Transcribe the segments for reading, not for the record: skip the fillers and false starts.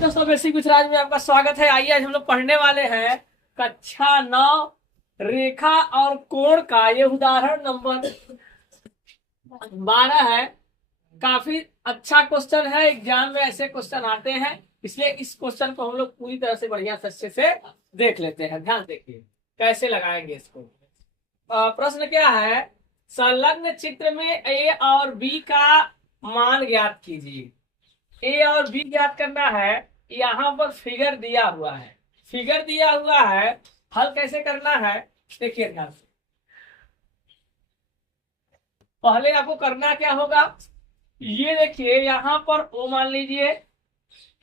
दोस्तों, बेसिक गुजरात में आपका स्वागत है। आइए आज हम लोग पढ़ने वाले हैं कक्षा 9 रेखा और कोण का। ये उदाहरण नंबर 12 है। काफी अच्छा क्वेश्चन है, एग्जाम में ऐसे क्वेश्चन आते हैं, इसलिए इस क्वेश्चन को हम लोग पूरी तरह से बढ़िया अच्छे से देख लेते हैं। ध्यान देखिए कैसे लगाएंगे इसको। प्रश्न क्या है, संलग्न चित्र में ए और बी का मान ज्ञात कीजिए। ए और बी ज्ञात करना है। यहाँ पर फिगर दिया हुआ है, फिगर दिया हुआ है, हल कैसे करना है देखिए ध्यान से। पहले आपको करना क्या होगा, ये देखिए यहाँ पर ओ मान लीजिए,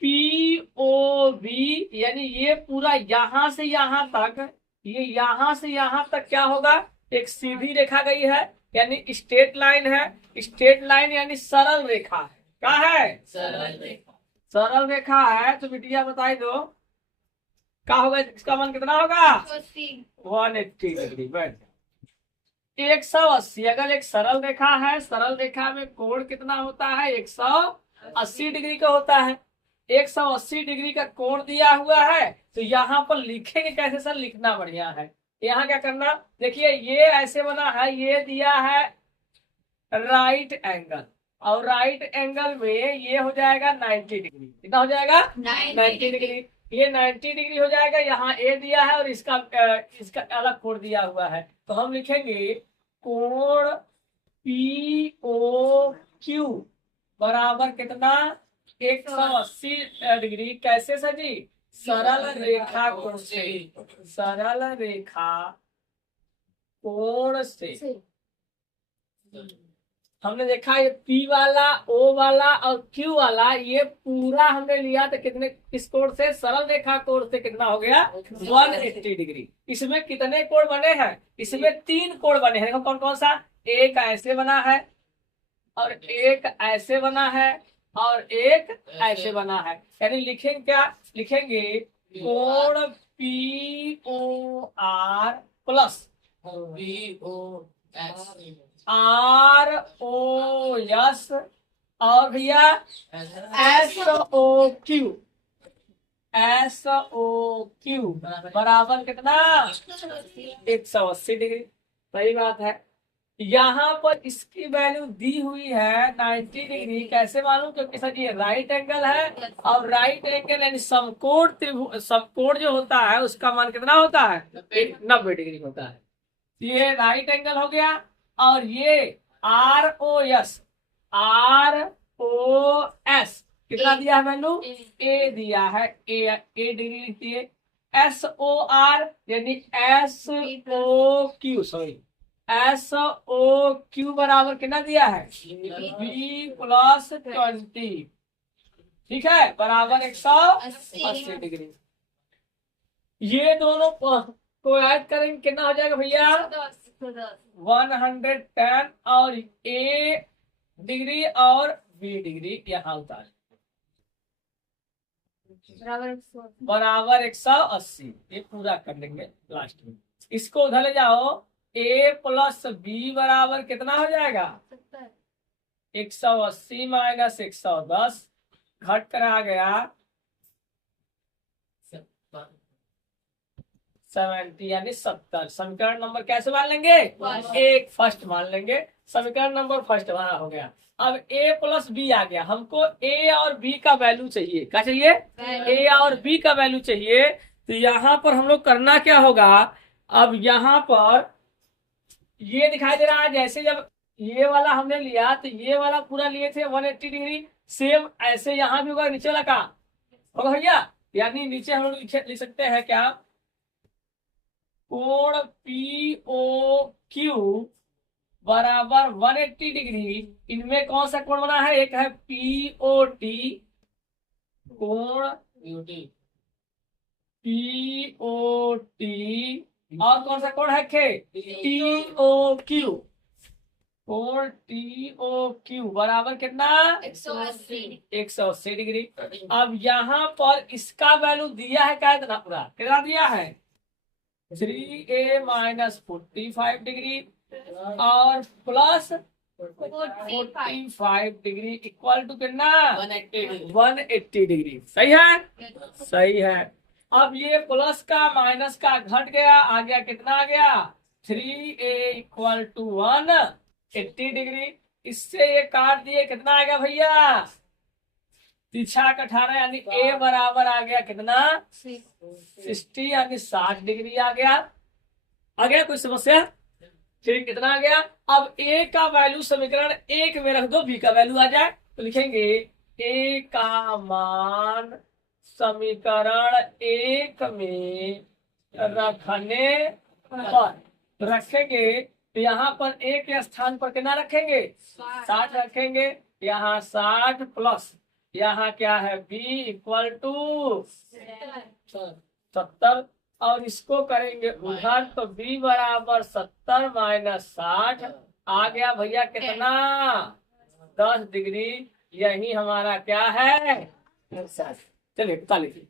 पी ओ बी, यानी ये पूरा यहाँ से यहाँ तक, ये यहाँ से यहाँ तक क्या होगा, एक सीधी रेखा गई है, यानी स्ट्रेट लाइन है। स्ट्रेट लाइन यानी सरल रेखा है। क्या है? सरल रेखा। सरल रेखा है तो बिटिया बताई दो क्या होगा, इसका मान कितना होगा? 180 डिग्री। बैठ 180। अगर एक सरल रेखा है, सरल रेखा में कोण कितना होता है? 180 डिग्री का होता है। 180 डिग्री का कोण दिया हुआ है, तो यहाँ पर लिखेंगे कैसे सर? लिखना बढ़िया है। यहाँ क्या करना, देखिए ये ऐसे बना है, ये दिया है राइट एंगल, और राइट एंगल में ये हो जाएगा 90 डिग्री। कितना हो जाएगा? 90 डिग्री। ये 90 डिग्री हो जाएगा। यहाँ ए दिया है और इसका अलग कोण दिया हुआ है, तो हम लिखेंगे कोण पी ओ क्यू बराबर कितना? 180 डिग्री। कैसे सर जी? सरल रेखा कोण से, सरल रेखा कोण से। हमने देखा ये P वाला, O वाला और Q वाला, ये पूरा हमने लिया तो कितने, किस कोण से? सरल रेखा कोण से। कितना हो गया? 180 डिग्री। इसमें कितने कोण बने हैं? इसमें 3 कोण बने हैं। कौन कौन सा? एक ऐसे बना है, और एक ऐसे बना है, और एक ऐसे बना है। यानी लिखेंगे क्या? लिखेंगे कोण POR प्लस ROS और भैया SOQ बराबर कितना? 180 डिग्री। सही बात है। यहाँ पर इसकी वैल्यू दी हुई है 90 डिग्री। कैसे मालूम? क्योंकि सर ये राइट एंगल है, और राइट एंगल यानी समकोण समकोण जो होता है उसका मान कितना होता है? 90 डिग्री होता है। ये राइट एंगल हो गया, और ये ROS कितना दिया है वैल्यू? ए दिया है, ए डिग्री लिखती है। SOR यानी SOQ बराबर कितना दिया है? B plus 20। ठीक है, बराबर 180 डिग्री। ये दोनों को ऐड करेंगे कितना हो जाएगा भैया? 110। और A डिग्री और B डिग्री यहाँ उतार बराबर 180। ये पूरा कर लेंगे लास्ट में। इसको उधर ले जाओ, A प्लस B बराबर कितना हो जाएगा? 180 माइनस 110 घट कर आ गया 70 यानी 70। समीकरण नंबर कैसे मान लेंगे? एक फर्स्ट मान लेंगे। समीकरण नंबर फर्स्ट हमारा हो गया। अब A प्लस B आ गया। हमको A और B का वैल्यू चाहिए। क्या चाहिए? A और B का वैल्यू चाहिए। तो यहाँ पर हम लोग करना क्या होगा, अब यहाँ पर ये दिखाई दे रहा है, जैसे जब ये वाला हमने लिया तो ये वाला पूरा लिए थे 180 डिग्री, सेम ऐसे यहाँ भी होगा। नीचे वाला का होगा भैया, यानी नीचे हम लोग लिख सकते हैं क्या? कोण POQ बराबर 180 डिग्री। इनमें कौन सा कोण बना है? एक है POT कोण POT, और कौन सा कोण है? TOQ कोण TOQ बराबर कितना? 180 डिग्री। अब यहाँ पर इसका वैल्यू दिया है क्या? इतना पूरा कितना दिया है? 3A माइनस 45 डिग्री और प्लस 45 डिग्री इक्वल टू कितना 180 180 डिग्री। सही है, सही है। अब ये प्लस का माइनस का घट गया, आ गया कितना आ गया 3a इक्वल टू 180 डिग्री। इससे ये काट दिए, कितना आ गया भैया 18 यानी a बराबर आ गया कितना 60 यानी 60 डिग्री आ गया। आ गया कोई समस्या? ठीक, कितना आ गया। अब a का वैल्यू समीकरण 1 में रख दो, b का वैल्यू आ जाए तो लिखेंगे a का मान समीकरण 1 में रखने पर रखेंगे तो यहाँ पर a के स्थान पर कितना रखेंगे 60 रखेंगे। यहाँ 60 प्लस यहाँ क्या है b इक्वल टू 70 और इसको करेंगे उधर तो b बराबर 70 माइनस 60 आ गया भैया कितना 10 डिग्री। यही हमारा क्या है, चलिए बता लीजिए।